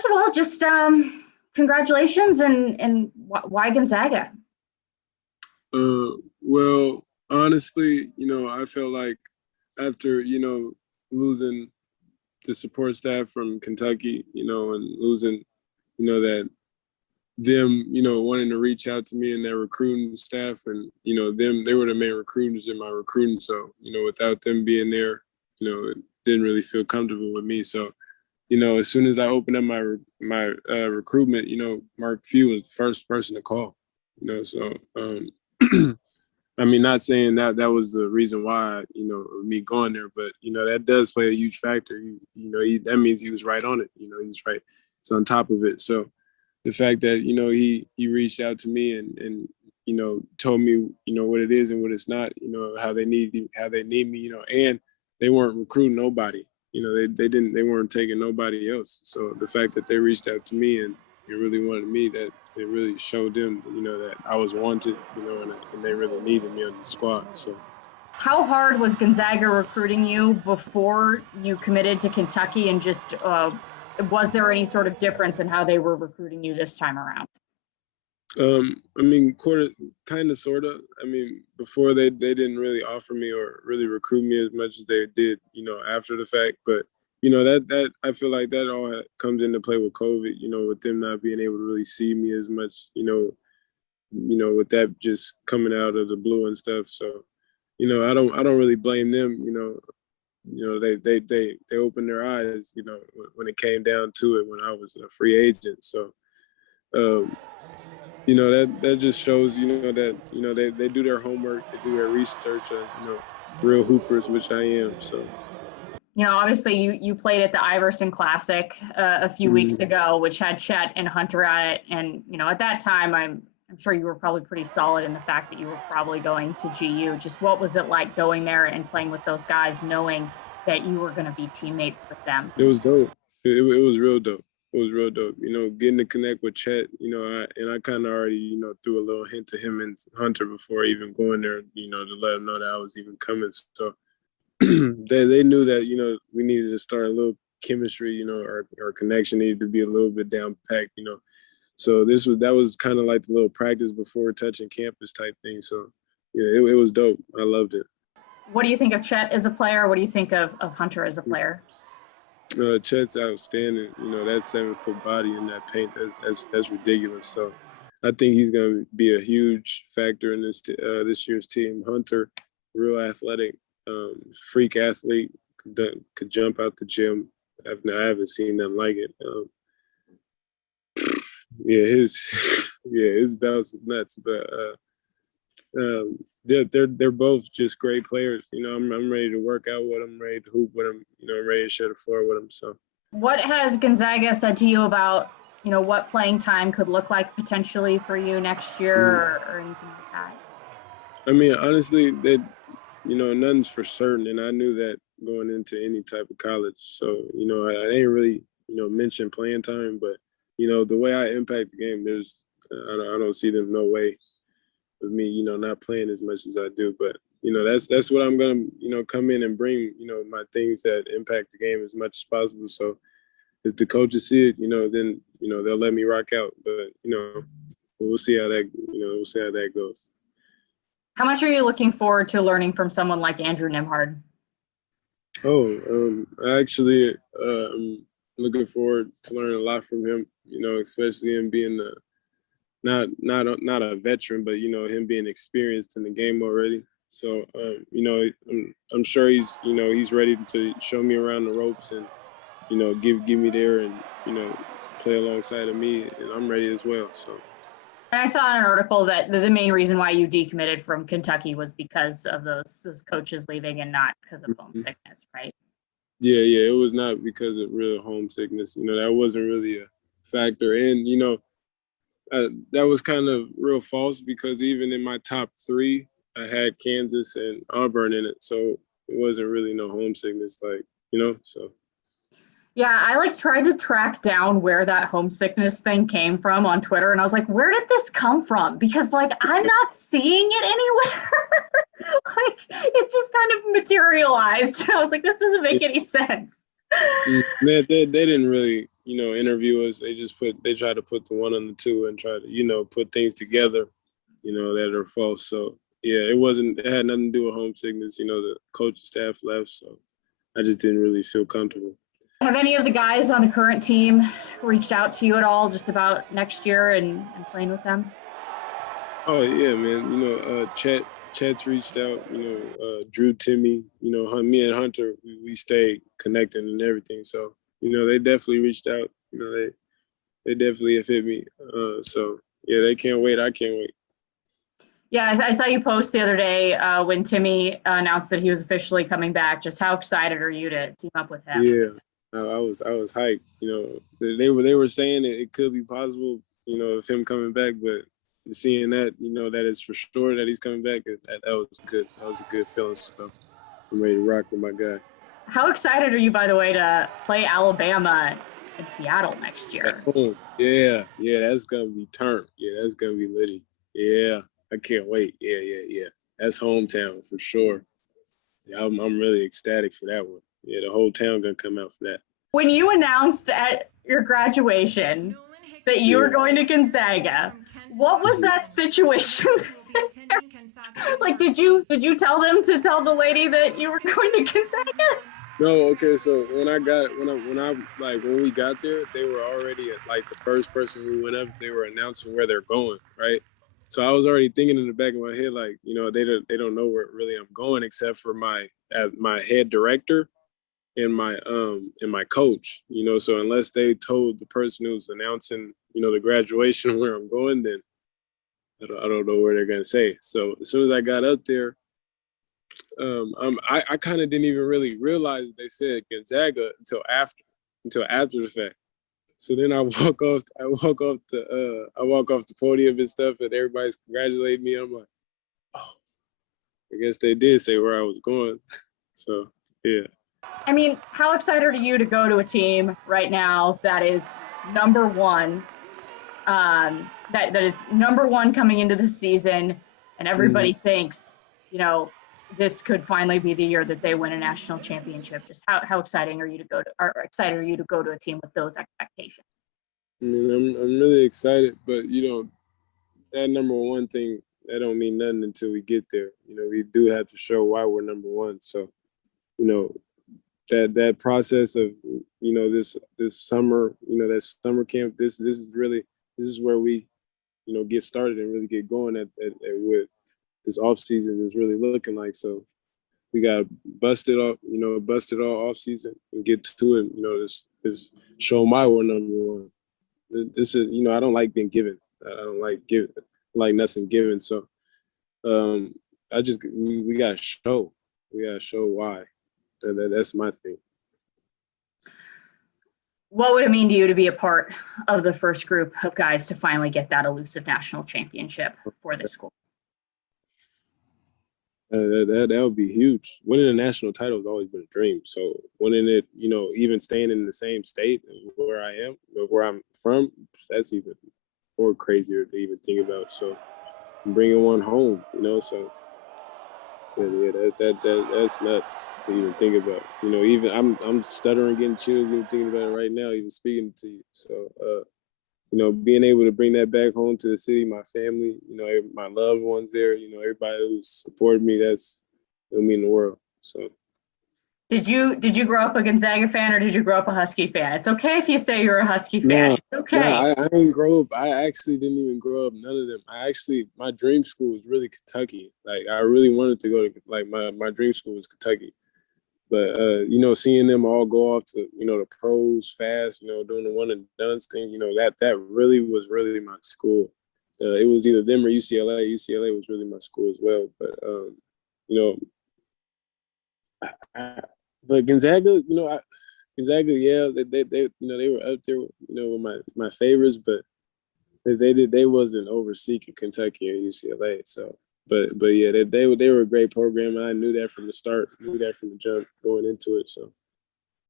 First of all, just congratulations and why Gonzaga? Well, honestly, I felt like after, losing the support staff from Kentucky, and losing, that them, wanting to reach out to me and their recruiting staff and, they were the main recruiters in my recruiting. So, without them being there, it didn't really feel comfortable with me. So, as soon as I opened up my recruitment, Mark Few was the first person to call, so I mean, not saying that was the reason why, me going there, but, that does play a huge factor. That means he was right on it. He was right. It's on top of it. So the fact that, he reached out to me and told me, what it is and what it's not, how they need me, and they weren't recruiting nobody. They weren't taking nobody else. So the fact that they reached out to me and they really wanted me, that it really showed them, that I was wanted, and they really needed me on the squad. So, How hard was Gonzaga recruiting you before you committed to Kentucky, and just was there any sort of difference in how they were recruiting you this time around? I mean, kind of, sort of. I mean, before they didn't really offer me or really recruit me as much as they did, after the fact. But that I feel like that all comes into play with COVID. With them not being able to really see me as much. With that just coming out of the blue and stuff. So, I don't really blame them. They opened their eyes. When it came down to it, when I was a free agent. So. That just shows, that, they do their homework, they do their research on, real hoopers, which I am. So. Obviously you played at the Iverson Classic a few weeks ago, which had Chet and Hunter at it. And, at that time, I'm sure you were probably pretty solid in the fact that you were probably going to GU. Just what was it like going there and playing with those guys, knowing that you were going to be teammates with them? It was dope. It was real dope. It was real dope. Getting to connect with Chet, I kind of already, threw a little hint to him and Hunter before even going there, to let them know that I was even coming. So they knew that, we needed to start a little chemistry, our connection needed to be a little bit down packed, So that was kind of like the little practice before touching campus type thing. So yeah, it was dope. I loved it. What do you think of Chet as a player? What do you think of Hunter as a player? Chet's outstanding. That 7-foot body in that paint, that's ridiculous. So I think he's going to be a huge factor in this year's team. Hunter, real athletic, freak athlete, could jump out the gym. I haven't seen them like it. His bounce is nuts, but they're both just great players. I'm ready to work out with them, ready to hoop with them, I'm ready to share the floor with them. So, what has Gonzaga said to you about, what playing time could look like potentially for you next year or anything like that? I mean, honestly, nothing's for certain, and I knew that going into any type of college. So, I ain't really, mention playing time, but the way I impact the game, I don't see them no way with me, not playing as much as I do. But, that's what I'm going to, come in and bring, my things that impact the game as much as possible. So if the coaches see it, then, they'll let me rock out. But, we'll see how that goes. How much are you looking forward to learning from someone like Andrew Nembhard? Actually, I'm looking forward to learning a lot from him, especially him being not a veteran, but him being experienced in the game already. So I'm sure he's ready to show me around the ropes and give me there and play alongside of me, and I'm ready as well. So. And I saw in an article that the main reason why you decommitted from Kentucky was because of those coaches leaving and not because of homesickness, right? Yeah, it was not because of real homesickness. That wasn't really a factor, and that was kind of real false because even in my top 3, I had Kansas and Auburn in it, so it wasn't really no homesickness, so. Yeah, I tried to track down where that homesickness thing came from on Twitter, and I was like, where did this come from? Because I'm not seeing it anywhere. It just kind of materialized. I was like, this doesn't make any sense. Man, they didn't really, interview us. They try to put the one on the two and try to, put things together, that are false. So yeah, it had nothing to do with homesickness. The coaching staff left, so I just didn't really feel comfortable. Have any of the guys on the current team reached out to you at all just about next year and playing with them? Oh yeah, man. Chet's reached out. Drew, Timmy. Me and Hunter, we stayed connected and everything. So they definitely reached out. They definitely have hit me. So yeah, they can't wait. I can't wait. Yeah, I saw you post the other day when Timmy announced that he was officially coming back. Just how excited are you to team up with him? Yeah, I was hyped. They were saying it could be possible. Of him coming back, but seeing that, that it's for sure that he's coming back, that was good. That was a good feeling. So I'm ready to rock with my guy. How excited are you, by the way, to play Alabama in Seattle next year? Yeah, that's gonna be turned. Yeah, that's gonna be litty. Yeah, I can't wait. Yeah. That's hometown for sure. Yeah, I'm really ecstatic for that one. Yeah, the whole town gonna come out for that. When you announced at your graduation that you were going to Gonzaga, what was that situation? Like, did you tell them to tell the lady that you were going to Gonzaga? No, okay. So when we got there, they were already like the first person who went up. They were announcing where they're going, right? So I was already thinking in the back of my head, like, they don't know where really I'm going except for my head director and my coach. So unless they told the person who's announcing, the graduation where I'm going, then I don't know where they're gonna say. So as soon as I got up there, I kind of didn't even really realize they said Gonzaga until after the fact. So then I walk off the podium and stuff, and everybody's congratulating me. I'm like, oh, I guess they did say where I was going. So yeah. I mean, how excited are you to go to a team right now that is number one? That is number one coming into the season, and everybody thinks, this could finally be the year that they win a national championship. Just how exciting are you to go to, or excited are you to go to a team with those expectations? I mean, I'm really excited, but that number one thing, that don't mean nothing until we get there. We do have to show why we're number one. So, that process of this summer, that summer camp, this is where we get started and really get going at with this off season is really looking like. So we got bust it all off season and get to it. This show my we're number one. This is I don't like being given. I don't like giving, like nothing given. So we gotta show. We gotta show why. That's my thing. What would it mean to you to be a part of the first group of guys to finally get that elusive national championship for this school? That would be huge. Winning a national title has always been a dream. So winning it, even staying in the same state where I am, where I'm from, that's even more crazier to even think about. So bringing one home, so yeah, that's nuts to even think about. Even I'm stuttering, getting chills, even thinking about it right now, even speaking to you. So being able to bring that back home to the city, my family, my loved ones there, everybody who supported me, it'll mean the world. So. Did you grow up a Gonzaga fan or did you grow up a Husky fan? It's okay if you say you're a Husky fan. It's okay. No, I didn't grow up. I actually didn't even grow up none of them. My dream school was really Kentucky. Like I really wanted to go to my dream school was Kentucky. But seeing them all go off to the pros fast, doing the one and done thing, that really was really my school. It was either them or UCLA. UCLA was really my school as well. But but Gonzaga, Gonzaga, yeah, they were up there, with my favorites, but they wasn't overseeking Kentucky and UCLA. So. But yeah, they were a great program, and I knew that from the start, knew that from the jump going into it. So